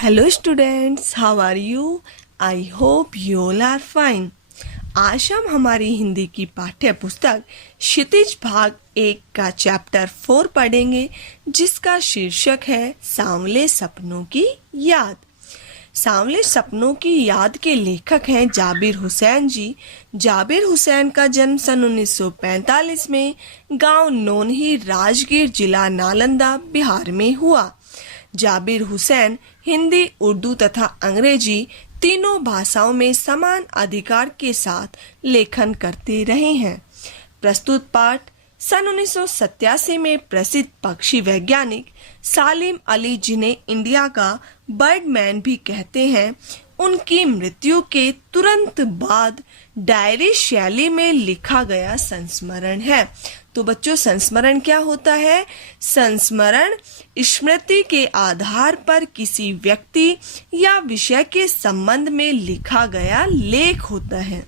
Hello students, how are you? I hope you all are fine. आज हम हमारी हिंदी की पाठ्य पुस्तक क्षितिज भाग 1 का चैप्टर 4 पढ़ेंगे, जिसका शीर्षक है सांवले सपनों की याद। सांवले सपनों की याद के लेखक हैं जाबिर हुसैन जी। जाबिर हुसैन का जन्म सन 1945 में गांव नोनही, राजगीर, जिला नालंदा, बिहार में हुआ। जाबिर हुसैन हिंदी, उर्दू तथा अंग्रेजी तीनों भाषाओं में समान अधिकार के साथ लेखन करते रहे हैं। प्रस्तुत पाठ सन 1987 में प्रसिद्ध पक्षी वैज्ञानिक सालिम अली, जिन्हें इंडिया का बर्डमैन भी कहते हैं, उनकी मृत्यु के तुरंत बाद डायरी शैली में लिखा गया संस्मरण है। तो बच्चों, संस्मरण क्या होता है? संस्मरण स्मृति के आधार पर किसी व्यक्ति या विषय के संबंध में लिखा गया लेख होता है।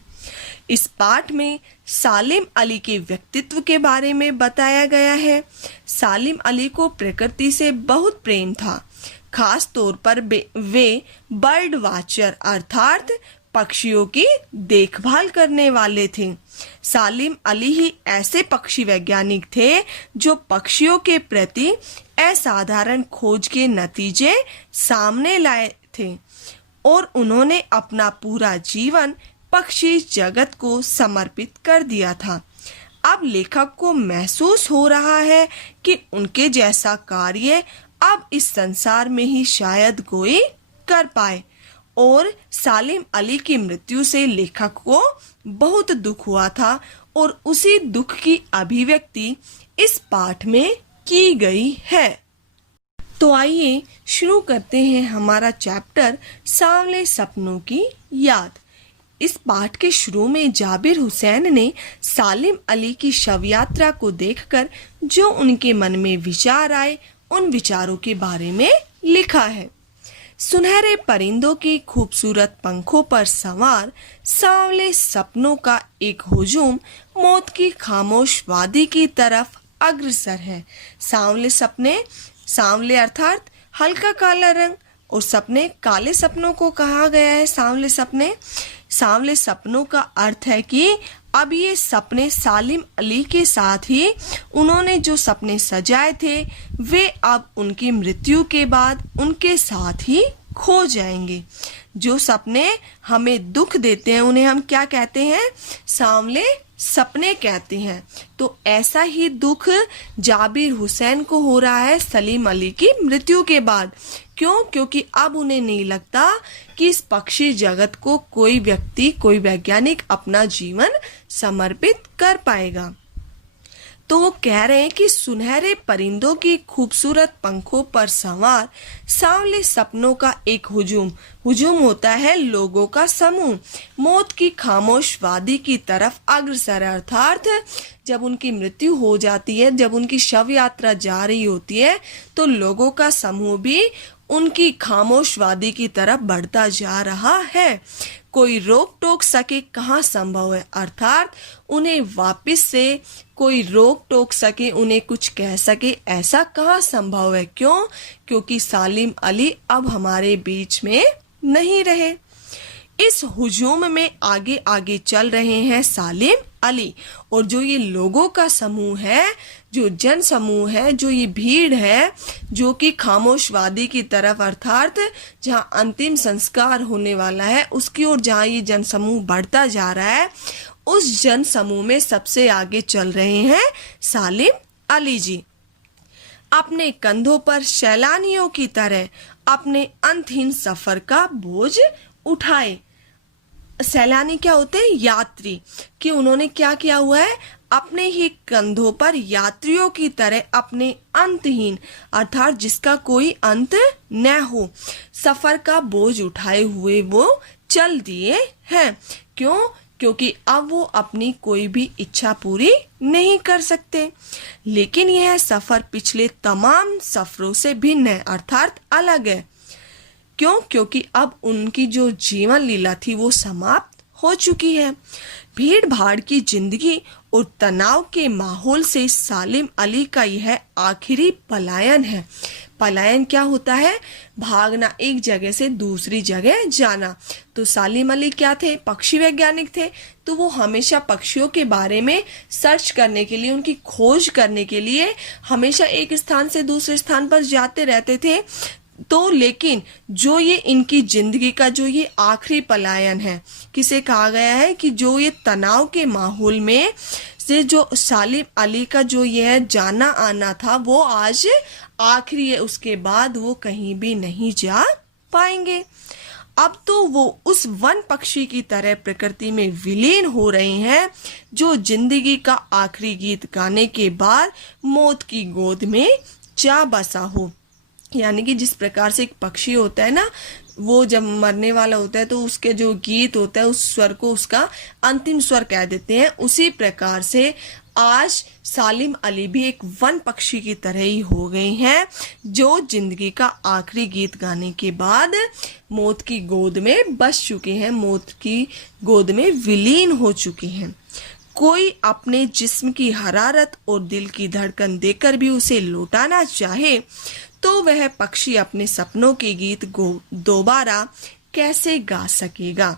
इस पाठ में सालिम अली के व्यक्तित्व के बारे में बताया गया है। सालिम अली को प्रकृति से बहुत प्रेम था। खास तौर पर वे बर्ड वाचर अर्थात पक्षियों की देखभाल करने वाले थे। सालिम अली ही ऐसे पक्षी वैज्ञानिक थे जो पक्षियों के प्रति असाधारण खोज के नतीजे सामने लाए थे, और उन्होंने अपना पूरा जीवन पक्षी जगत को समर्पित कर दिया था। अब लेखक को महसूस हो रहा है कि उनके जैसा कार्य अब इस संसार में ही शायद कोई कर पाए, और सालिम अली की मृत्यु से लेखक को बहुत दुख हुआ था, और उसी दुख की अभिव्यक्ति इस पाठ में की गई है। तो आइए शुरू करते हैं हमारा चैप्टर सांवले सपनों की याद। इस पाठ के शुरू में जाबिर हुसैन ने सालिम अली की शव यात्रा को देखकर जो उनके मन में विचार आए, उन विचारों के बारे में लिखा है। सुनहरे परिंदों की खूबसूरत पंखों पर सवार सांवले सपनों का एक हुजूम मौत की खामोश वादी की तरफ अग्रसर है। सांवले सपने, सांवले अर्थात हल्का काला रंग, और सपने, काले सपनों को कहा गया है सांवले सपने। सांवले सपनों का अर्थ है कि अब ये सपने सालिम अली के साथ ही उन्होंने जो सपने सजाए थे, वे अब उनकी मृत्यु के बाद उनके साथ ही खो जाएंगे। जो सपने हमें दुख देते हैं उन्हें हम क्या कहते हैं? सांवले सपने कहते हैं। तो ऐसा ही दुख जाबिर हुसैन को हो रहा है सलीम अली की मृत्यु के बाद। क्यों? क्योंकि अब उन्हें नहीं लगता कि इस पक्षी जगत को कोई व्यक्ति, कोई वैज्ञानिक अपना जीवन समर्पित कर पाएगा। तो वो कह रहे हैं कि सुनहरे परिंदों की खूबसूरत पंखों पर सवार सांवले सपनों का एक हुजूम होता है लोगों का समूह, मौत की खामोश वादी की तरफ अग्रसर, अर्थात जब उनकी मृत्यु हो जाती है, जब उनकी शव यात्रा जा रही होती है, तो लोगों का समूह भी उनकी खामोश वादी की तरफ बढ़ता जा रहा है। कोई रोक टोक सके कहाँ संभव है, अर्थात उन्हें वापस से कोई रोक टोक सके, उन्हें कुछ कह सके, ऐसा कहाँ संभव है। क्यों? क्योंकि सालिम अली अब हमारे बीच में नहीं रहे। इस हुजूम में आगे आगे चल रहे हैं सालिम अली, और जो ये लोगों का समूह है, जो जन समूह है, जो ये भीड़ है, जो कि खामोश वादी की तरफ अर्थात जहाँ अंतिम संस्कार होने वाला है उसकी ओर जहाँ ये जन समूह बढ़ता जा रहा है, उस जन समूह में सबसे आगे चल रहे हैं सालिम अली जी। अपने कंधों पर सैलानियों की तरह अपने अंतहीन सफर का बोझ उठाए। सैलानी क्या होते हैं? यात्री। कि उन्होंने क्या किया हुआ है? अपने ही कंधों पर यात्रियों की तरह अपने अंतहीन अर्थात जिसका कोई अंत न हो सफर का बोझ उठाए हुए वो चल दिए हैं। क्यों? क्योंकि अब वो अपनी कोई भी इच्छा पूरी नहीं कर सकते। लेकिन यह सफर पिछले तमाम सफरों से भिन्न है, अर्थात अलग है। क्यों? क्योंकि अब उनकी जो जीवन लीला थी वो समाप्त हो चुकी है। भीड़ भाड़ की जिंदगी और तनाव के माहौल से सालिम अली का यह आखिरी पलायन है। पलायन क्या होता है? भागना, एक जगह से दूसरी जगह जाना। तो सालिम अली क्या थे? पक्षी वैज्ञानिक थे। तो वो हमेशा पक्षियों के बारे में सर्च करने के लिए, उनकी खोज करने के लिए हमेशा एक स्थान से दूसरे स्थान पर जाते रहते थे। तो लेकिन जो ये इनकी जिंदगी का जो ये आखिरी पलायन है, किसे कहा गया है कि जो ये तनाव के माहौल में से जो सालिम अली का जो यह जाना आना था वो आज आखिरी है, उसके बाद वो कहीं भी नहीं जा पाएंगे। अब तो वो उस वन पक्षी की तरह प्रकृति में विलीन हो रहे हैं जो जिंदगी का आखिरी गीत गाने के बाद मौत की गोद में जा बसा हो। यानी कि जिस प्रकार से एक पक्षी होता है ना, वो जब मरने वाला होता है तो उसके जो गीत होता है उस स्वर को उसका अंतिम स्वर कह देते हैं, उसी प्रकार से आज सालिम अली भी एक वन पक्षी की तरह ही हो गए हैं जो जिंदगी का आखिरी गीत गाने के बाद मौत की गोद में बस चुके हैं, मौत की गोद में विलीन हो चुके हैं। कोई अपने जिस्म की हरारत और दिल की धड़कन देकर भी उसे लौटाना चाहे तो वह पक्षी अपने सपनों के गीत को दोबारा कैसे गा सकेगा?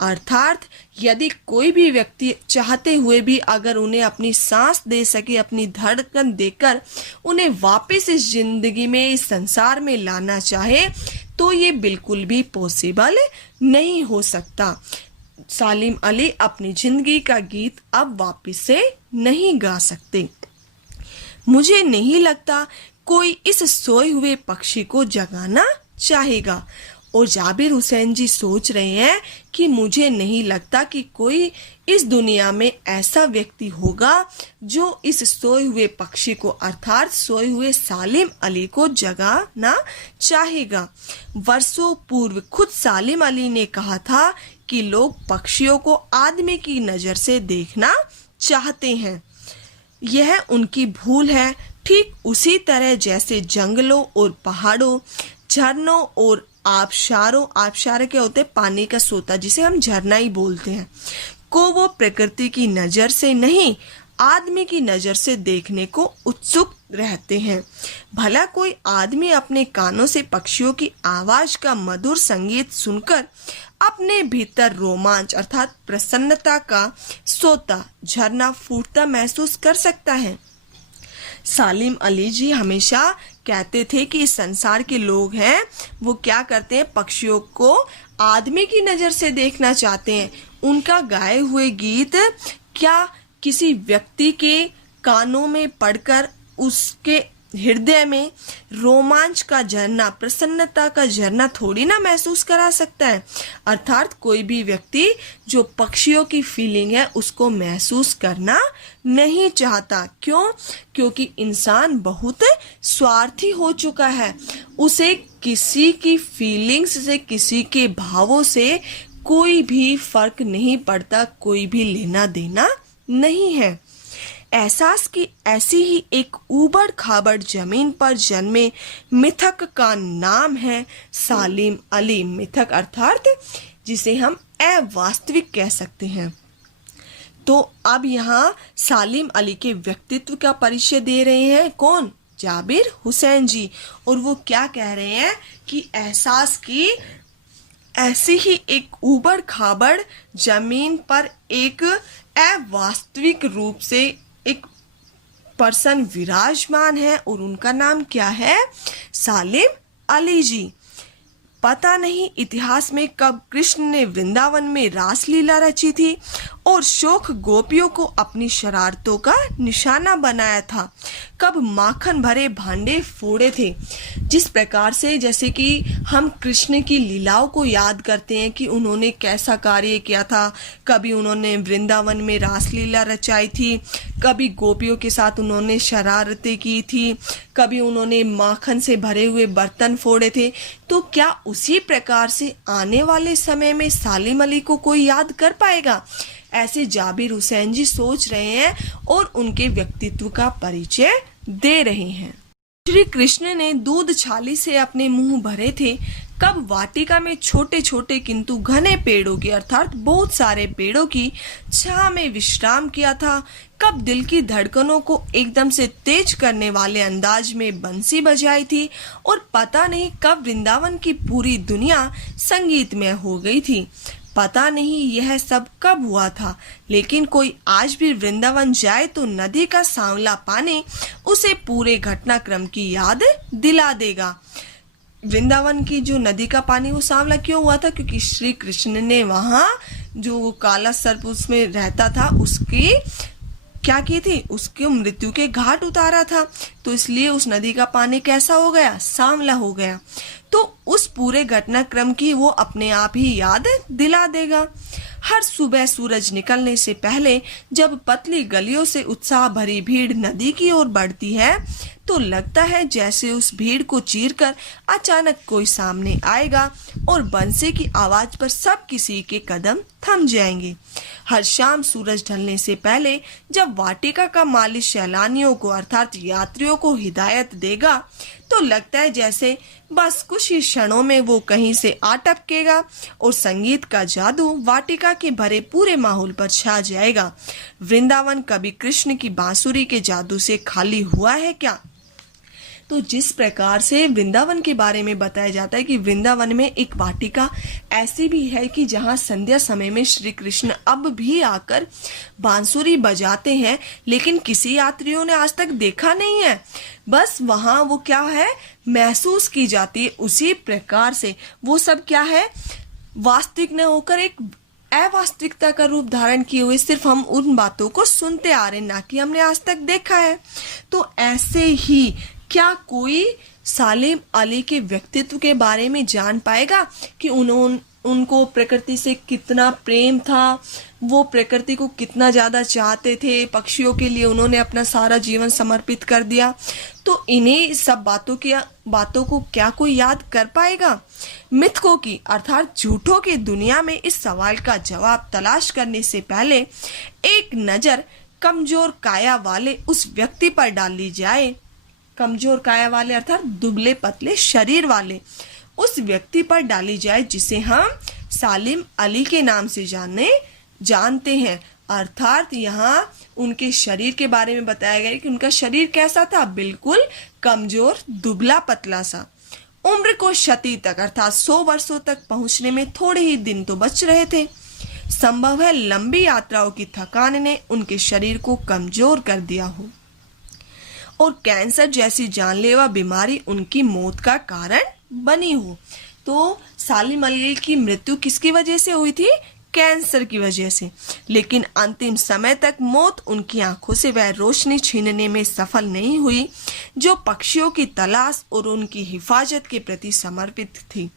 अर्थात यदि कोई भी व्यक्ति चाहते हुए भी अगर उन्हें अपनी सांस दे सके, अपनी धड़कन देकर उन्हें वापस इस जिंदगी में, इस संसार में लाना चाहे तो ये बिल्कुल भी पॉसिबल नहीं हो सकता। सालिम अली अपनी जिंदगी का गीत अब वापस से नहीं गा सकते। मुझे नहीं लगता कोई इस सोए हुए पक्षी को जगाना चाहेगा। और जाबिर हुसैन जी सोच रहे हैं कि मुझे नहीं लगता कि कोई इस दुनिया में ऐसा व्यक्ति होगा जो इस सोए हुए पक्षी को अर्थात सोए हुए सालिम अली को जगाना चाहेगा। वर्षों पूर्व खुद सालिम अली ने कहा था कि लोग पक्षियों को आदमी की नजर से देखना चाहते हैं, यह उनकी भूल है। ठीक उसी तरह जैसे जंगलों और पहाड़ों, झरनों और आबशार क्या होते हैं? पानी का सोता, जिसे हम झरना ही बोलते हैं, को वो प्रकृति की नजर से नहीं आदमी की नजर से देखने को उत्सुक रहते हैं। भला कोई आदमी अपने कानों से पक्षियों की आवाज का मधुर संगीत सुनकर अपने भीतर रोमांच अर्थात प्रसन्नता का सोता झरना फूटता महसूस कर सकता है? सालिम अली जी हमेशा कहते थे कि इस संसार के लोग हैं वो क्या करते हैं? पक्षियों को आदमी की नजर से देखना चाहते हैं। उनका गाए हुए गीत क्या किसी व्यक्ति के कानों में पड़कर उसके हृदय में रोमांच का झरना, प्रसन्नता का झरना थोड़ी ना महसूस करा सकता है। अर्थात कोई भी व्यक्ति जो पक्षियों की फीलिंग है उसको महसूस करना नहीं चाहता। क्यों? क्योंकि इंसान बहुत स्वार्थी हो चुका है। उसे किसी की फीलिंग्स से, किसी के भावों से कोई भी फर्क नहीं पड़ता, कोई भी लेना देना नहीं है। एहसास की ऐसी ही एक ऊबड़ खाबड़ जमीन पर जन्मे मिथक का नाम है सालिम अली। मिथक अर्थात जिसे हम अवास्तविक कह सकते हैं। तो अब यहाँ सालिम अली के व्यक्तित्व का परिचय दे रहे हैं कौन? जाबिर हुसैन जी। और वो क्या कह रहे हैं कि एहसास की ऐसी ही एक ऊबड़ खाबड़ जमीन पर एक अवास्तविक रूप से एक पर्सन विराजमान है और उनका नाम क्या है? सालिम अली जी। पता नहीं इतिहास में कब कृष्ण ने वृंदावन में रासलीला रची थी और शोक गोपियों को अपनी शरारतों का निशाना बनाया था, कब माखन भरे भांडे फोड़े थे। जिस प्रकार से जैसे कि हम कृष्ण की लीलाओं को याद करते हैं कि उन्होंने कैसा कार्य किया था, कभी उन्होंने वृंदावन में रासलीला रचाई थी, कभी गोपियों के साथ उन्होंने शरारतें की थी, कभी उन्होंने माखन से भरे हुए बर्तन फोड़े थे। तो क्या उसी प्रकार से आने वाले समय में सालिम अली को कोई याद कर पाएगा? ऐसे जाबिर हुसैन जी सोच रहे हैं और उनके व्यक्तित्व का परिचय दे रहे हैं। श्री कृष्ण ने दूध छाली से अपने मुंह भरे थे कब वाटिका में छोटे छोटे किंतु घने पेड़ों की अर्थात बहुत सारे पेड़ों की छाया में विश्राम किया था, कब दिल की धड़कनों को एकदम से तेज करने वाले अंदाज में बंसी बजाई थी, और पता नहीं कब वृंदावन की पूरी दुनिया संगीतमय हो गई थी। पता नहीं यह सब कब हुआ था, लेकिन कोई आज भी वृंदावन जाए तो नदी का सांवला पानी उसे पूरे घटनाक्रम की याद दिला देगा। वृंदावन की जो नदी का पानी वो सांवला क्यों हुआ था? क्योंकि श्री कृष्ण ने वहां जो वो काला सर्प उसमें रहता था उसकी क्या की थी, उसके मृत्यु के घाट उतारा था, तो इसलिए उस नदी का पानी कैसा हो गया, सांवला हो गया। तो उस पूरे घटनाक्रम की वो अपने आप ही याद दिला देगा। हर सुबह सूरज निकलने से पहले जब पतली गलियों से उत्साह भरी भीड़ नदी की ओर बढ़ती है तो लगता है जैसे उस भीड़ को चीरकर अचानक कोई सामने आएगा और बंसी की आवाज पर सब किसी के कदम थम जाएंगे। हर शाम सूरज ढलने से पहले जब वाटिका का माली सैलानियों को अर्थात यात्रियों को हिदायत देगा तो लगता है जैसे बस कुछ ही क्षणों में वो कहीं से आ टपकेगा और संगीत का जादू वाटिका के भरे पूरे माहौल पर छा जाएगा। वृंदावन कभी कृष्ण की बांसुरी के जादू से खाली हुआ है क्या? तो जिस प्रकार से वृंदावन के बारे में बताया जाता है कि वृंदावन में एक वाटिका ऐसी भी है कि जहां संध्या समय में श्री कृष्ण अब भी आकर बांसुरी बजाते हैं, लेकिन किसी यात्रियों ने आज तक देखा नहीं है। बस वहां वो क्या है, महसूस की जाती है। उसी प्रकार से वो सब क्या है, वास्तविक न होकर एक अवास्तविकता का रूप धारण किए हुए सिर्फ हम उन बातों को सुनते आ रहे, ना कि हमने आज तक देखा है। तो ऐसे ही क्या कोई सालिम अली के व्यक्तित्व के बारे में जान पाएगा कि उनको प्रकृति से कितना प्रेम था, वो प्रकृति को कितना ज्यादा चाहते थे, पक्षियों के लिए उन्होंने अपना सारा जीवन समर्पित कर दिया। तो इन्हीं सब बातों को क्या कोई याद कर पाएगा? मिथकों की अर्थात झूठों की दुनिया में इस सवाल का जवाब तलाश करने से पहले एक नजर कमजोर काया वाले उस व्यक्ति पर डाल ली जाए। कमजोर काया वाले अर्थात दुबले पतले शरीर वाले उस व्यक्ति पर डाली जाए जिसे हम सालिम अली के नाम से जानते हैं। अर्थात यहाँ उनके शरीर के बारे में बताया गया कि उनका शरीर कैसा था, बिल्कुल कमजोर दुबला पतला सा। उम्र को शती तक अर्थात 100 वर्षों तक पहुंचने में थोड़े ही दिन तो बच रहे थे। संभव है लंबी यात्राओं की थकान ने उनके शरीर को कमजोर कर दिया हो और कैंसर जैसी जानलेवा बीमारी उनकी मौत का कारण बनी हो। तो सालिम अली की मृत्यु किसकी वजह से हुई थी? कैंसर की वजह से। लेकिन अंतिम समय तक मौत उनकी आंखों से वह रोशनी छीनने में सफल नहीं हुई जो पक्षियों की तलाश और उनकी हिफाजत के प्रति समर्पित थी।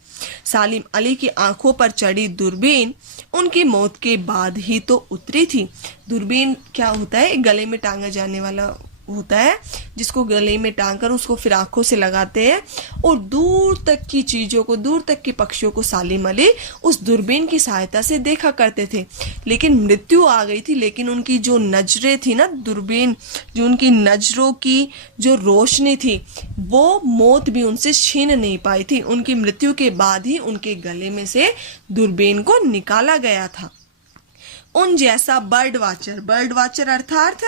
सालिम अली की आंखों पर चढ़ी दूरबीन उनकी मौत के बाद ही तो उतरी थी। दूरबीन क्या होता है? गले में टांगा जाने वाला होता है जिसको गले में टांग कर उसको फिर आंखों से लगाते हैं और दूर तक की चीजों को, दूर तक के पक्षियों को सालिम अली उस दूरबीन की सहायता से देखा करते थे। लेकिन मृत्यु आ गई थी, लेकिन उनकी जो नजरें थी ना, दूरबीन जो उनकी नजरों की जो रोशनी थी वो मौत भी उनसे छीन नहीं पाई थी। उनकी मृत्यु के बाद ही उनके गले में से दूरबीन को निकाला गया था। उन जैसा बर्ड वाचर अर्थात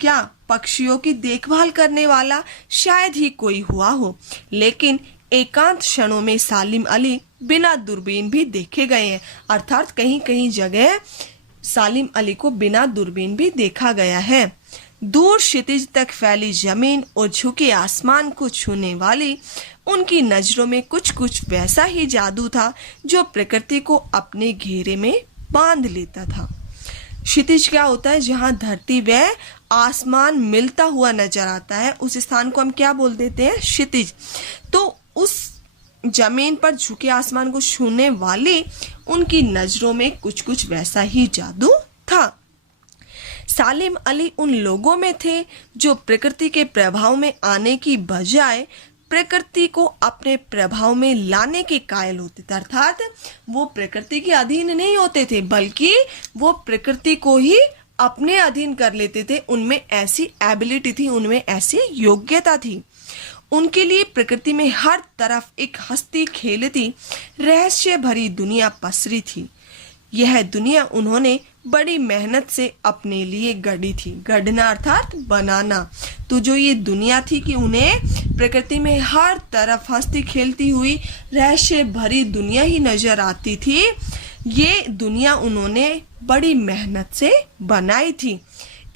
क्या पक्षियों की देखभाल करने वाला शायद ही कोई हुआ हो, लेकिन एकांत क्षणों में सालिम अली बिना दूरबीन भी देखे गए हैं। अर्थात कहीं कहीं जगह सालिम अली को बिना दूरबीन भी देखा गया है। दूर क्षितिज तक फैली जमीन और झुके आसमान को छूने वाली उनकी नजरों में कुछ कुछ वैसा ही जादू था जो प्रकृति को अपने घेरे में बांध लेता था। क्षितिज क्या होता है? जहां धरती व आसमान मिलता हुआ नजर आता है उस स्थान को हम क्या बोल देते हैं? क्षितिज। तो उस जमीन पर झुके आसमान को छूने वाली उनकी नजरों में कुछ कुछ वैसा ही जादू था। सालिम अली उन लोगों में थे जो प्रकृति के प्रभाव में आने की बजाय प्रकृति को अपने प्रभाव में लाने के कायल होते थे। अर्थात वो प्रकृति के अधीन नहीं होते थे, बल्कि वो प्रकृति को ही अपने अधीन कर लेते थे। उनमें ऐसी एबिलिटी थी, उनमें ऐसी योग्यता थी। उनके लिए प्रकृति में हर तरफ एक हंसती खेलती रहस्य भरी दुनिया पसरी थी। यह दुनिया उन्होंने बड़ी मेहनत से अपने लिए गढ़ी थी। गढ़ना अर्थात बनाना। तो जो ये दुनिया थी कि उन्हें प्रकृति में हर तरफ हंसती खेलती हुई रहस्य भरी दुनिया ही नजर आती थी, ये दुनिया उन्होंने बड़ी मेहनत से बनाई थी।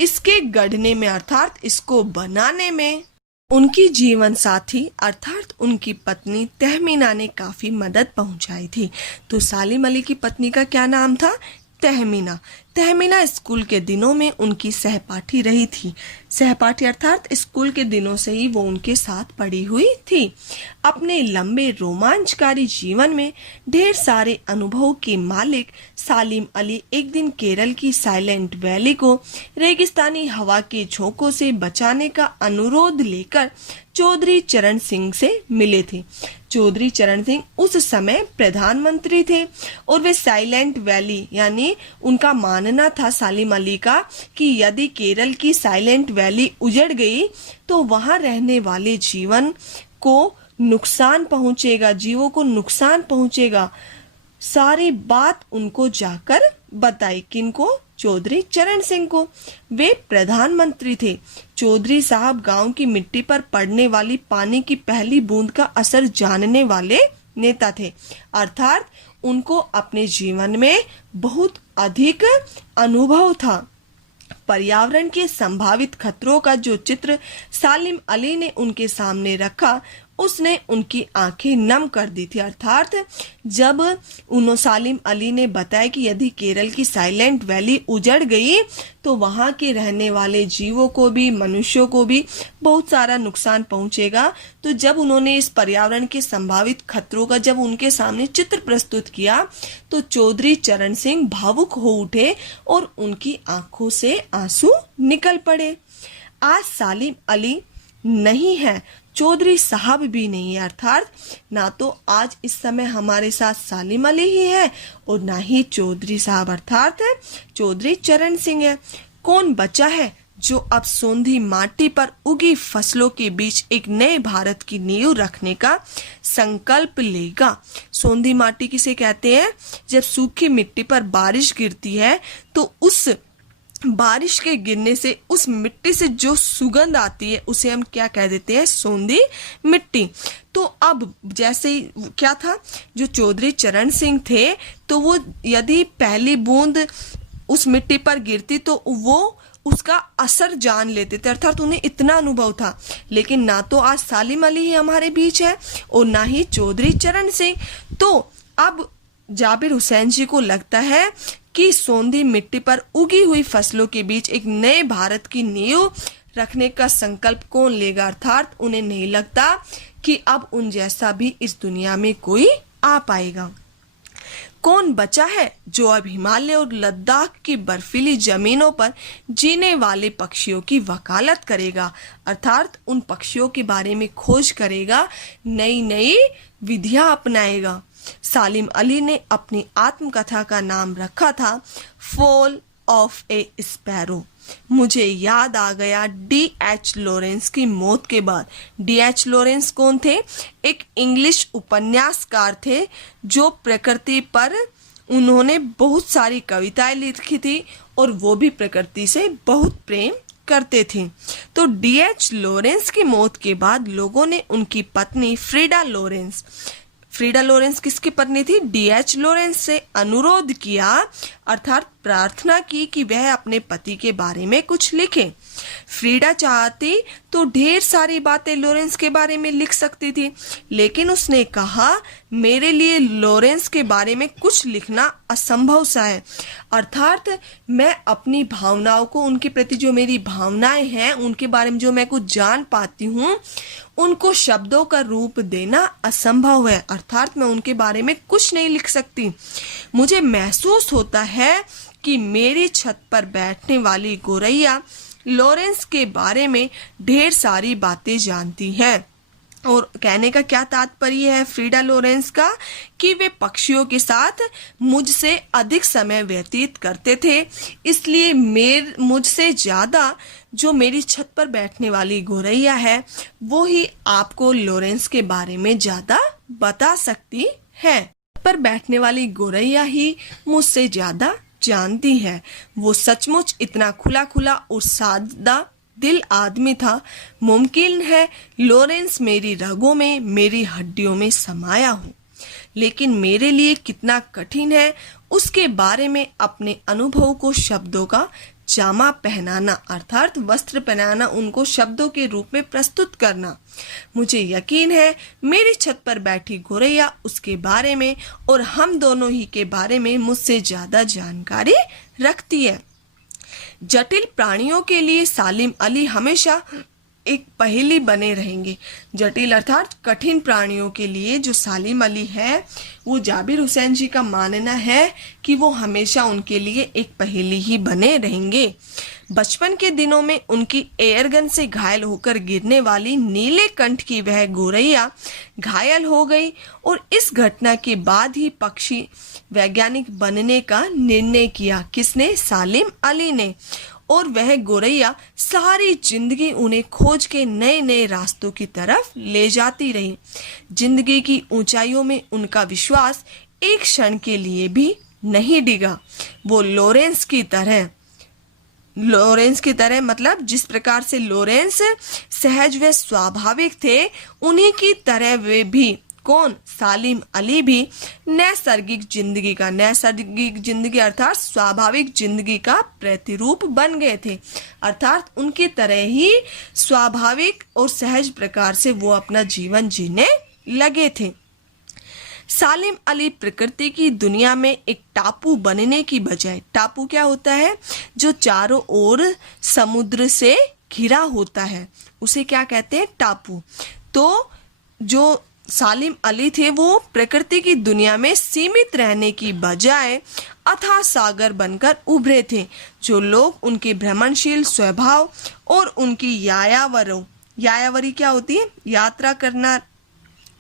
इसके गढ़ने में अर्थात इसको बनाने में उनकी जीवन साथी अर्थात उनकी पत्नी तहमीना ने काफी मदद पहुंचाई थी। तो सालिम अली की पत्नी का क्या नाम था? तहमीना। तहमीना स्कूल के दिनों में उनकी सहपाठी रही थी। सहपाठी अर्थात स्कूल के दिनों से ही वो उनके साथ पड़ी हुई थी। अपने लंबे रोमांचकारी जीवन में ढेर सारे अनुभवों के मालिक सालिम अली एक दिन केरल की साइलेंट वैली को रेगिस्तानी हवा के झोंकों से बचाने का अनुरोध लेकर चौधरी चरण सिंह से मिले थे। चौधरी चरण सिंह उस समय प्रधानमंत्री थे और वे साइलेंट वैली यानी उनका मानना था सालिम अली का कि यदि केरल की साइलेंट वैली उजड़ गई तो वहां रहने वाले जीवन को नुकसान पहुंचेगा, जीवों को नुकसान पहुंचेगा। सारी बात उनको जाकर बताई। किनको? चौधरी चरण सिंह को। वे प्रधानमंत्री थे। चौधरी साहब गांव की मिट्टी पर पड़ने वाली पानी की पहली बूंद का असर जानने वाले नेता थे। अर्थात उनको अपने जीवन में बहुत अधिक अनुभव था। पर्यावरण के संभावित खतरों का जो चित्र सालिम अली ने उनके सामने रखा उसने उनकी आंखें नम कर दी थी। अर्थात जब सालिम अली ने बताया कि यदि केरल की साइलेंट वैली उजड़ गई तो वहां के रहने वाले जीवों को भी, मनुष्यों को भी बहुत सारा नुकसान पहुंचेगा, तो जब उन्होंने इस पर्यावरण के संभावित खतरों का जब उनके सामने चित्र प्रस्तुत किया तो चौधरी चरण सिंह भावुक हो उठे और उनकी आंखों से आंसू निकल पड़े। आज सालिम अली नहीं है, चौधरी साहब भी नहीं है। अर्थात ना तो आज इस समय हमारे साथ सालिम अली ही है और ना ही चौधरी साहब अर्थात चौधरी चरण सिंह है। कौन बचा है जो अब सोंधी माटी पर उगी फसलों के बीच एक नए भारत की नींव रखने का संकल्प लेगा? सोंधी माटी किसे कहते हैं? जब सूखी मिट्टी पर बारिश गिरती है तो उस बारिश के गिरने से उस मिट्टी से जो सुगंध आती है उसे हम क्या कह देते हैं? सोंधी मिट्टी। तो अब जैसे ही क्या था, जो चौधरी चरण सिंह थे तो वो यदि पहली बूंद उस मिट्टी पर गिरती तो वो उसका असर जान लेते थे। अर्थात उन्हें इतना अनुभव था। लेकिन ना तो आज सालिम अली ही हमारे बीच है और ना ही चौधरी चरण सिंह। तो अब जाबिर हुसैन जी को लगता है कि सोंधी मिट्टी पर उगी हुई फसलों के बीच एक नए भारत की नींव रखने का संकल्प कौन लेगा? अर्थात उन्हें नहीं लगता कि अब उन जैसा भी इस दुनिया में कोई आ पाएगा। कौन बचा है जो अब हिमालय और लद्दाख की बर्फीली जमीनों पर जीने वाले पक्षियों की वकालत करेगा? अर्थात उन पक्षियों के बारे में खोज करेगा, नई नई विधियां अपनाएगा। सालिम अली ने अपनी आत्मकथा का नाम रखा था फॉल ऑफ ए स्पैरो। मुझे याद आ गया D.H. लॉरेंस की मौत के बाद। D.H. लॉरेंस कौन थे? एक इंग्लिश उपन्यासकार थे जो प्रकृति पर उन्होंने बहुत सारी कविताएं लिखी थी और वो भी प्रकृति से बहुत प्रेम करते थे। तो D.H. लॉरेंस की मौत के बाद लोगों ने उनकी पत्नी फ्रीडा लॉरेंस किसकी पत्नी थी? D.H. लॉरेंस से अनुरोध किया अर्थात प्रार्थना की कि वह अपने पति के बारे में कुछ लिखे। फ्रीडा चाहती तो ढेर सारी बातें लॉरेंस के बारे में लिख सकती थी, लेकिन उसने कहा मेरे लिए लॉरेंस के बारे में कुछ लिखना असंभव सा है। अर्थात मैं अपनी भावनाओं को, उनके प्रति जो मेरी भावनाएं हैं, उनके बारे में जो मैं कुछ जान पाती हूँ, उनको शब्दों का रूप देना असंभव है। अर्थात मैं उनके बारे में कुछ नहीं लिख सकती। मुझे महसूस होता है कि मेरी छत पर बैठने वाली गोरैया लॉरेंस के बारे में ढेर सारी बातें जानती है। और कहने का क्या तात्पर्य है फ्रीडा लोरेंस का कि वे पक्षियों के साथ मुझसे अधिक समय व्यतीत करते थे, इसलिए मुझसे ज़्यादा जो मेरी छत पर बैठने वाली गौरैया है वो ही आपको लोरेंस के बारे में ज़्यादा बता सकती है। छत पर बैठने वाली गौरैया ही मुझसे ज़्यादा जानती है। वो सचमुच इतना खुला खुला और सादा दिल आदमी था। मुमकिन है लोरेंस मेरी रगों में, मेरी हड्डियों में समाया हो, लेकिन मेरे लिए कितना कठिन है उसके बारे में अपने अनुभव को शब्दों का जामा पहनाना, अर्थात वस्त्र पहनाना, उनको शब्दों के रूप में प्रस्तुत करना। मुझे यकीन है मेरी छत पर बैठी गौरैया उसके बारे में और हम दोनों ही के बारे में मुझसे ज्यादा जानकारी रखती है। जटिल प्राणियों के लिए सालिम अली हमेशा एक पहेली बने रहेंगे। जटिल अर्थात कठिन प्राणियों के लिए जो सालिम अली है, वो जाबिर हुसैन जी का मानना है कि वो हमेशा उनके लिए एक पहेली ही बने रहेंगे। बचपन के दिनों में उनकी एयरगन से घायल होकर गिरने वाली नीले कंठ की वह गौरैया घायल हो गई और इस घटना के बाद ही पक्षी वैज्ञानिक बनने का निर्णय किया। किसने? सालिम अली ने। और वह गौरैया सारी जिंदगी उन्हें खोज के नए नए रास्तों की तरफ ले जाती रही। जिंदगी की ऊंचाइयों में उनका विश्वास एक क्षण के लिए भी नहीं डिगा। वो लोरेंस की तरह मतलब जिस प्रकार से लोरेंस सहज व स्वाभाविक थे, उन्हीं की तरह वे भी, कौन? सालिम अली भी नैसर्गिक जिंदगी अर्थात स्वाभाविक जिंदगी का प्रतिरूप बन गए थे। अर्थात उनकी तरह ही स्वाभाविक और सहज प्रकार से वो अपना जीवन जीने लगे थे। सालिम अली प्रकृति की दुनिया में एक टापू बनने की बजाय, टापू क्या होता है? जो चारों ओर समुद्र से घिरा होता है, उसे क्या कहते हैं? टापू। तो जो सालिम अली थे वो प्रकृति की दुनिया में सीमित रहने की बजाय अथाह सागर बनकर उभरे थे। जो लोग उनके भ्रमणशील स्वभाव और उनकी यायावरी क्या होती है? यात्रा करना,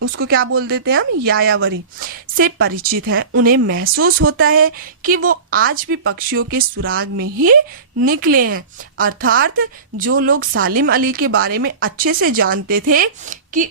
उसको क्या बोल देते हैं हम? यायावरी से परिचित हैं, उन्हें महसूस होता है कि वो आज भी पक्षियों के सुराग में ही निकले हैं। अर्थात जो लोग सालिम अली के बारे में अच्छे से जानते थे कि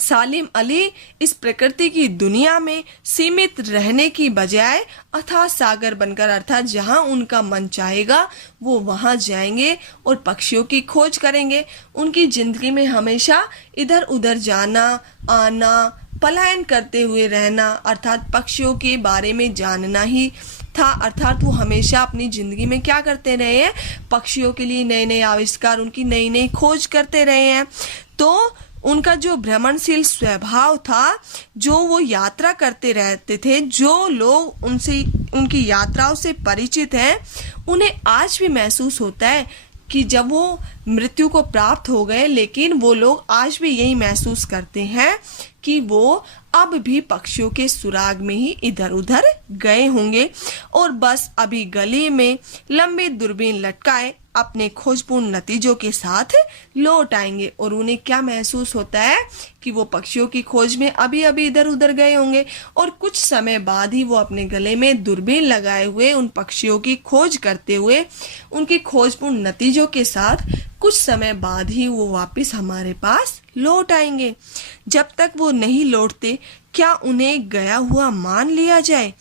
सालिम अली इस प्रकृति की दुनिया में सीमित रहने की बजाय अथाह सागर बनकर, अर्थात जहां उनका मन चाहेगा वो वहां जाएंगे और पक्षियों की खोज करेंगे। उनकी जिंदगी में हमेशा इधर उधर जाना आना, पलायन करते हुए रहना, अर्थात पक्षियों के बारे में जानना ही था। अर्थात वो हमेशा अपनी जिंदगी में क्या करते रहे हैं? पक्षियों के लिए नए नए आविष्कार, उनकी नई नई खोज करते रहे हैं। तो उनका जो भ्रमणशील स्वभाव था, जो वो यात्रा करते रहते थे, जो लोग उनकी यात्राओं से परिचित हैं, उन्हें आज भी महसूस होता है कि जब वो मृत्यु को प्राप्त हो गए, लेकिन वो लोग आज भी यही महसूस करते हैं कि वो अब भी पक्षियों के सुराग में ही इधर उधर गए होंगे और बस अभी गले में लंबी दूरबीन लटकाए अपने खोजपूर्ण नतीजों के साथ लौट आएंगे। और उन्हें क्या महसूस होता है कि वो पक्षियों की खोज में अभी अभी इधर उधर गए होंगे और कुछ समय बाद ही वो अपने गले में दूरबीन लगाए हुए उन पक्षियों की खोज करते हुए उनकी खोजपूर्ण नतीजों के साथ कुछ समय बाद ही वो वापस हमारे पास लौट आएंगे। जब तक वो नहीं लौटते, क्या उन्हें गया हुआ मान लिया जाए?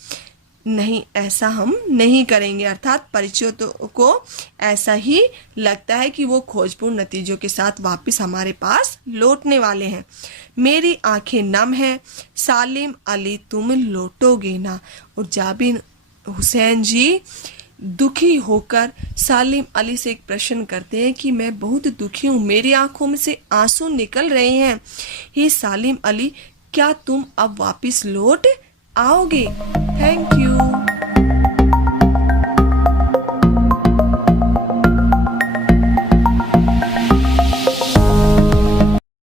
नहीं, ऐसा हम नहीं करेंगे। अर्थात परिचितों को ऐसा ही लगता है कि वो खोजपूर्ण नतीजों के साथ वापस हमारे पास लौटने वाले हैं। मेरी आंखें नम हैं, सालिम अली तुम लौटोगे ना? और जाबिर हुसैन जी दुखी होकर सालिम अली से एक प्रश्न करते हैं कि मैं बहुत दुखी हूँ, मेरी आंखों में से आंसू निकल रहे हैं। हे सालिम अली, क्या तुम अब वापस लौट आओगे? Thank you.